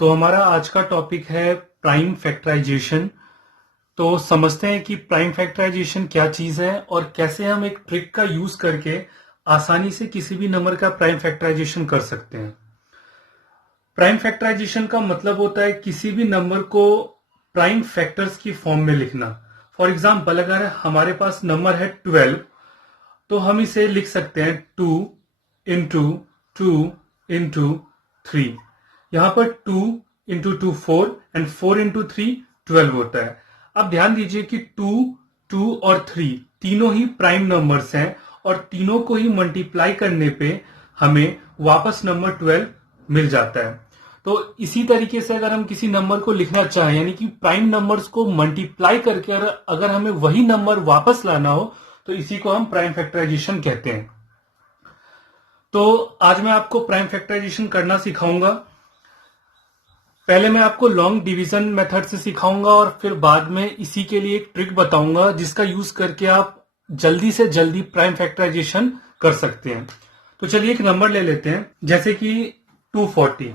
तो हमारा आज का टॉपिक है प्राइम फैक्टराइजेशन। तो समझते हैं कि प्राइम फैक्टराइजेशन क्या चीज है और कैसे हम एक ट्रिक का यूज करके आसानी से किसी भी नंबर का प्राइम फैक्टराइजेशन कर सकते हैं। प्राइम फैक्टराइजेशन का मतलब होता है किसी भी नंबर को प्राइम फैक्टर्स की फॉर्म में लिखना। फॉर एग्जाम्पल, अगर हमारे पास नंबर है 12, तो हम इसे लिख सकते हैं 2 इंटू यहां पर 2 इंटू 4 एंड 4 इंटू 3 12 होता है। अब ध्यान दीजिए कि 2 और 3 तीनों ही प्राइम नंबर्स हैं और तीनों को ही मल्टीप्लाई करने पे हमें वापस नंबर 12 मिल जाता है। तो इसी तरीके से अगर हम किसी नंबर को लिखना चाहें, यानी कि प्राइम नंबर्स को मल्टीप्लाई करके अगर हमें वही नंबर वापस लाना हो, तो इसी को हम प्राइम फैक्टराइजेशन कहते हैं। तो आज मैं आपको प्राइम फैक्टराइजेशन करना सिखाऊंगा। पहले मैं आपको लॉन्ग डिवीजन मेथड से सिखाऊंगा और फिर बाद में इसी के लिए एक ट्रिक बताऊंगा जिसका यूज करके आप जल्दी से जल्दी प्राइम फैक्टराइजेशन कर सकते हैं। तो चलिए एक नंबर ले लेते हैं, जैसे कि 240।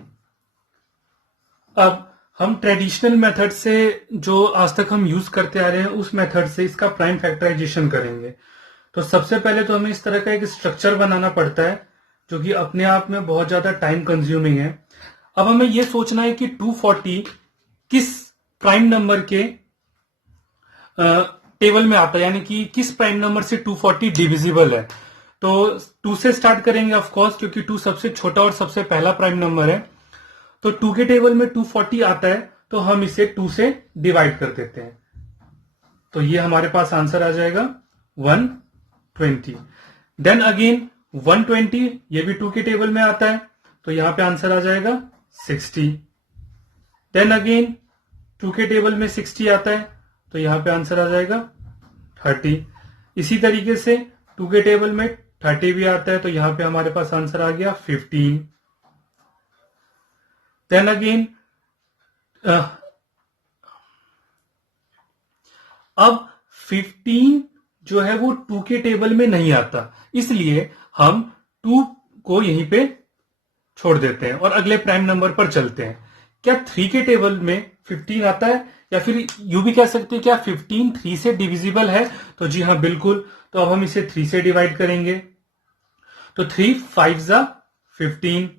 अब हम ट्रेडिशनल मेथड से, जो आज तक हम यूज करते आ रहे हैं, उस मेथड से इसका प्राइम फैक्टराइजेशन करेंगे। तो सबसे पहले तो हमें इस तरह का एक स्ट्रक्चर बनाना पड़ता है जो कि अपने आप में बहुत ज्यादा टाइम कंज्यूमिंग है। अब हमें यह सोचना है कि 240 किस प्राइम नंबर के टेबल में आता है, यानी कि किस प्राइम नंबर से 240 डिविजिबल है। तो 2 से स्टार्ट करेंगे ऑफ कोर्स, क्योंकि 2 सबसे छोटा और सबसे पहला प्राइम नंबर है। तो 2 के टेबल में 240 आता है, तो हम इसे 2 से डिवाइड कर देते हैं। तो ये हमारे पास आंसर आ जाएगा 120। देन अगेन 120, ये भी 2 के टेबल में आता है, तो यहां पे आंसर आ जाएगा 60। देन अगेन 2 के टेबल में 60 आता है, तो यहां पे आंसर आ जाएगा 30। इसी तरीके से 2 के टेबल में 30 भी आता है, तो यहां पे हमारे पास आंसर आ गया 15। देन अगेन अब 15 जो है वो 2 के टेबल में नहीं आता, इसलिए हम 2 को यहीं पे छोड़ देते हैं और अगले प्राइम नंबर पर चलते हैं। क्या 3 के टेबल में 15 आता है, या फिर यू भी कह सकते हैं क्या 15 3 से डिविजिबल है? तो जी हाँ, बिल्कुल। तो अब हम इसे 3 से डिवाइड करेंगे, तो 3 5 जा 15।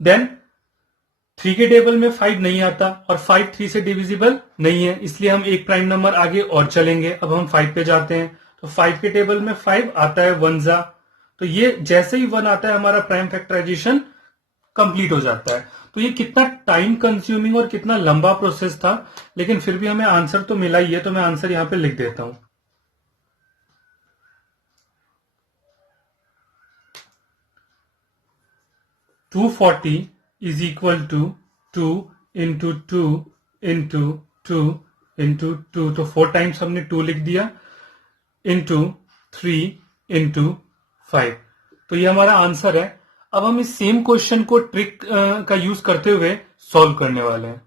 देन 3 के टेबल में 5 नहीं आता और 5 3 से डिविजिबल नहीं है, इसलिए हम एक प्राइम नंबर आगे और चलेंगे। अब हम 5 पे जाते हैं, तो 5 के टेबल में 5 आता है 1 जा। तो ये जैसे ही 1 आता है, हमारा प्राइम फैक्टराइजेशन कंप्लीट हो जाता है। तो ये कितना टाइम कंज्यूमिंग और कितना लंबा प्रोसेस था, लेकिन फिर भी हमें आंसर तो मिला ही है। तो मैं आंसर यहां पे लिख देता हूं। 240 is equal to 2 into 2 into 2 into 2, तो 4 टाइम्स हमने 2 लिख दिया, इंटू 3 इंटू 5। तो ये हमारा आंसर है। अब हम इस सेम क्वेश्चन को ट्रिक का यूज करते हुए सॉल्व करने वाले हैं।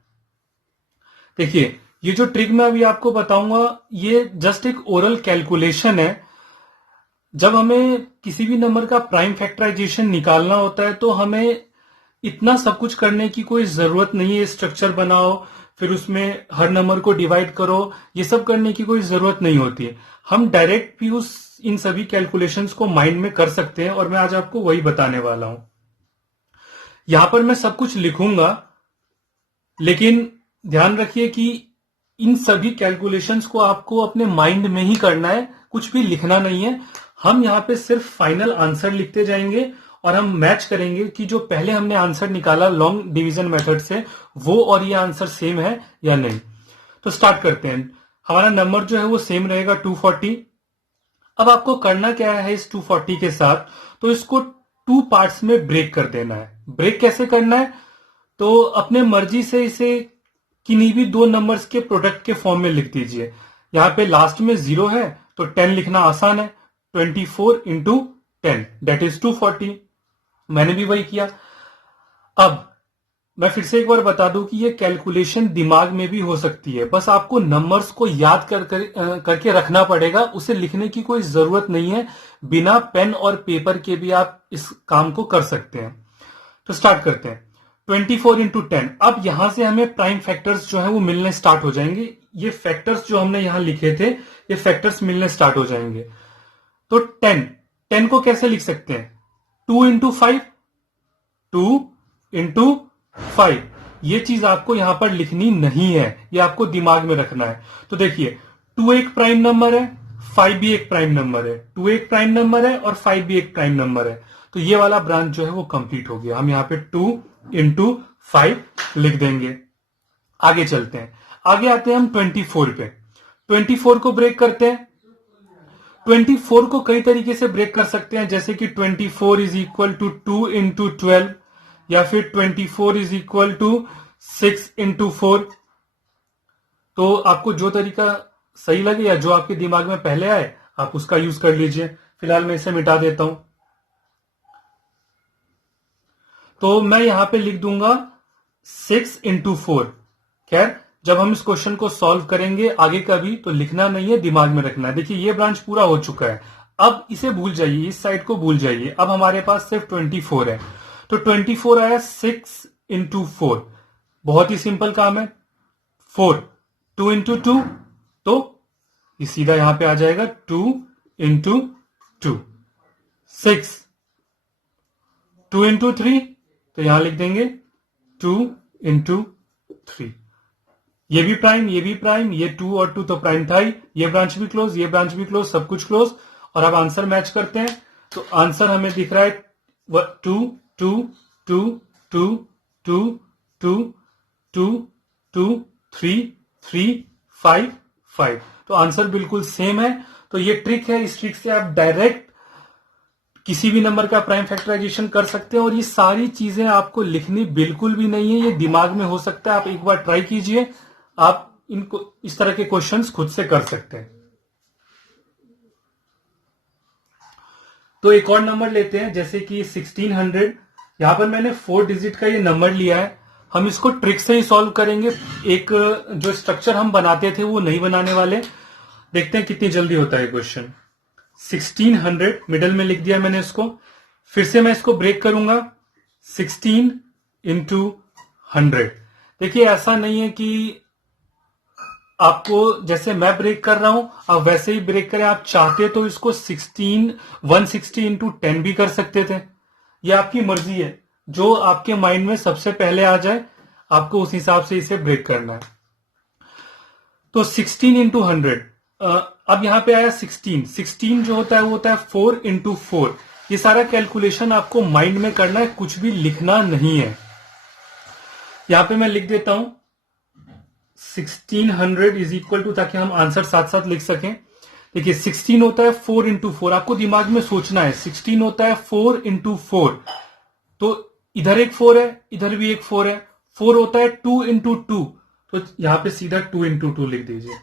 देखिए, ये जो ट्रिक मैं अभी आपको बताऊंगा, ये जस्ट एक ओरल कैलकुलेशन है। जब हमें किसी भी नंबर का प्राइम फैक्टराइजेशन निकालना होता है, तो हमें इतना सब कुछ करने की कोई जरूरत नहीं है। स्ट्रक्चर बनाओ, फिर उसमें हर नंबर को डिवाइड करो, ये सब करने की कोई जरूरत नहीं होती है। हम डायरेक्ट भी इन सभी कैलकुलेशंस को माइंड में कर सकते हैं, और मैं आज आपको वही बताने वाला हूं। यहां पर मैं सब कुछ लिखूंगा, लेकिन ध्यान रखिए कि इन सभी कैलकुलेशंस को आपको अपने माइंड में ही करना है, कुछ भी लिखना नहीं है। हम यहां पे सिर्फ फाइनल आंसर लिखते जाएंगे और हम मैच करेंगे कि जो पहले हमने आंसर निकाला लॉन्ग डिवीजन मेथड से, वो और ये आंसर सेम है या नहीं। तो स्टार्ट करते हैं। हमारा नंबर जो है वो सेम रहेगा 240। अब आपको करना क्या है इस 240 के साथ, तो इसको 2 पार्ट्स में ब्रेक कर देना है। ब्रेक कैसे करना है? तो अपने मर्जी से इसे किन्हीं भी 2 नंबर्स के प्रोडक्ट के फॉर्म में लिख दीजिए। यहां पे लास्ट में 0 है, तो 10 लिखना आसान है। 24 इंटू 10 दैट इज 240। मैंने भी वही किया। अब मैं फिर से एक बार बता दूं कि ये कैलकुलेशन दिमाग में भी हो सकती है, बस आपको नंबर्स को याद करके रखना पड़ेगा। उसे लिखने की कोई जरूरत नहीं है। बिना पेन और पेपर के भी आप इस काम को कर सकते हैं। तो स्टार्ट करते हैं। 24 इंटू 10। अब यहां से हमें प्राइम फैक्टर्स जो है वो मिलने स्टार्ट हो जाएंगे। ये फैक्टर्स जो हमने यहां लिखे थे, ये फैक्टर्स मिलने स्टार्ट हो जाएंगे। तो 10 को कैसे लिख सकते हैं? 2 इंटू 5, 2 इंटू 5। ये चीज आपको यहां पर लिखनी नहीं है, ये आपको दिमाग में रखना है। तो देखिए 2 एक प्राइम नंबर है, 5 भी एक प्राइम नंबर है, 2 एक प्राइम नंबर है और 5 भी एक प्राइम नंबर है। तो ये वाला ब्रांच जो है वो कंप्लीट हो गया। हम यहां पे 2 इंटू 5 लिख देंगे। आगे चलते हैं, आगे आते हैं हम 24 पे। 24 को ब्रेक करते हैं। 24 को कई तरीके से ब्रेक कर सकते हैं, जैसे कि 24 इज इक्वल टू 2 इंटू 12, या फिर 24 इज इक्वल टू 6 इंटू 4। तो आपको जो तरीका सही लगे या जो आपके दिमाग में पहले आए आप उसका यूज कर लीजिए। फिलहाल मैं इसे मिटा देता हूं। तो मैं यहां पे लिख दूंगा 6 इंटू 4। खैर, जब हम इस क्वेश्चन को सॉल्व करेंगे आगे का भी, तो लिखना नहीं है, दिमाग में रखना है। देखिए ये ब्रांच पूरा हो चुका है। अब इसे भूल जाइए, इस साइड को भूल जाइए। अब हमारे पास सिर्फ 24 है। तो 24 आया 6 इंटू 4। बहुत ही सिंपल काम है। 4 2 इंटू 2, तो ये सीधा यहां पे आ जाएगा 2 इंटू 2। 6 2 इंटू 3, तो यहां लिख देंगे 2 इंटू 3। ये भी प्राइम, ये भी प्राइम, ये 2 और 2 तो प्राइम था ही। ये ब्रांच भी क्लोज, ये ब्रांच भी क्लोज, सब कुछ क्लोज। और अब आंसर मैच करते हैं। तो आंसर हमें दिख रहा है 2 2 2 2 2 2 2 2 3 3 5 5। तो आंसर बिल्कुल सेम है। तो ये ट्रिक है, इस ट्रिक से आप डायरेक्ट किसी भी नंबर का प्राइम फैक्टराइजेशन कर सकते हैं। और ये सारी चीजें आपको लिखनी बिल्कुल भी नहीं है, ये दिमाग में हो सकता है। आप एक बार ट्राई कीजिए, आप इनको इस तरह के क्वेश्चंस खुद से कर सकते हैं। तो एक और नंबर लेते हैं, जैसे कि 1600। यहां पर मैंने 4 डिजिट का ये नंबर लिया है। हम इसको ट्रिक से ही सॉल्व करेंगे। एक जो स्ट्रक्चर हम बनाते थे वो नहीं बनाने वाले। देखते हैं कितनी जल्दी होता है क्वेश्चन। 1600 मिडल में लिख दिया मैंने इसको। फिर से मैं इसको ब्रेक करूंगा 16 इंटू 100। देखिए ऐसा नहीं है कि आपको जैसे मैं ब्रेक कर रहा हूं आप वैसे ही ब्रेक करें। आप चाहते तो इसको 160 इंटू 10 भी कर सकते थे। ये आपकी मर्जी है, जो आपके माइंड में सबसे पहले आ जाए आपको उस हिसाब से इसे ब्रेक करना है। तो 16 इंटू 100। अब यहां पे आया 16 जो होता है वो होता है 4 इंटू 4। ये सारा कैलकुलेशन आपको माइंड में करना है, कुछ भी लिखना नहीं है। यहां पे मैं लिख देता हूं 1600 इज इक्वल टू, ताकि हम आंसर साथ साथ लिख सकें। देखिए 16 होता है 4 इंटू 4। आपको दिमाग में सोचना है 16 होता है 4 इंटू 4। तो इधर एक 4 है, इधर भी एक 4 है। 4 होता है 2 इंटू 2, तो यहां पे सीधा 2 इंटू 2 लिख दीजिए।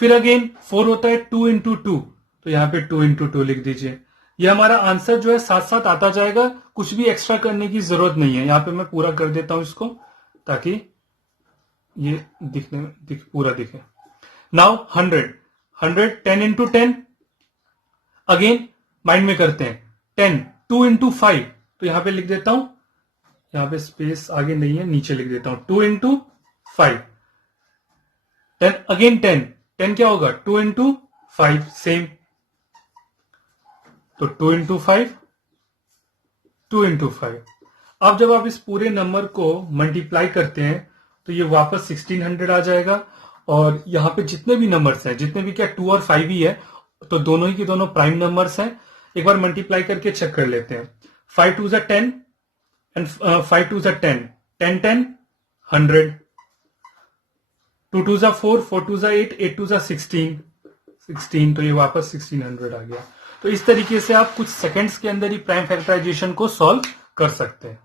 फिर अगेन 4 होता है 2 इंटू 2, तो यहां पे 2 इंटू 2 लिख दीजिए। ये हमारा आंसर जो है साथ साथ आता जाएगा, कुछ भी एक्स्ट्रा करने की जरूरत नहीं है। यहां पे मैं पूरा कर देता हूं इसको, ताकि ये दिखने में पूरा दिखे। Now 100 10 into 10। अगेन माइंड में करते हैं 10 2 इंटू 5, तो यहां पे लिख देता हूं, यहां पे स्पेस आगे नहीं है, नीचे लिख देता हूं 2 इंटू 5। 10 अगेन 10 क्या होगा 2 इंटू 5 सेम। तो 2 इंटू 5 2 इंटू 5। अब जब आप इस पूरे नंबर को मल्टीप्लाई करते हैं तो ये वापस 1600 आ जाएगा। और यहां पे जितने भी नंबर्स हैं, जितने भी क्या 2 और 5 ही है, तो दोनों ही के दोनों प्राइम नंबर्स हैं। एक बार मल्टीप्लाई करके चेक कर लेते हैं। 5 2 10 एंड 5 2 10 10 10 100। 2 2 4 4 2 8 8 2 16, तो ये वापस 1600 आ गया। तो इस तरीके से आप कुछ सेकंड्स के अंदर ही प्राइम फैक्टराइजेशन को सॉल्व कर सकते हैं।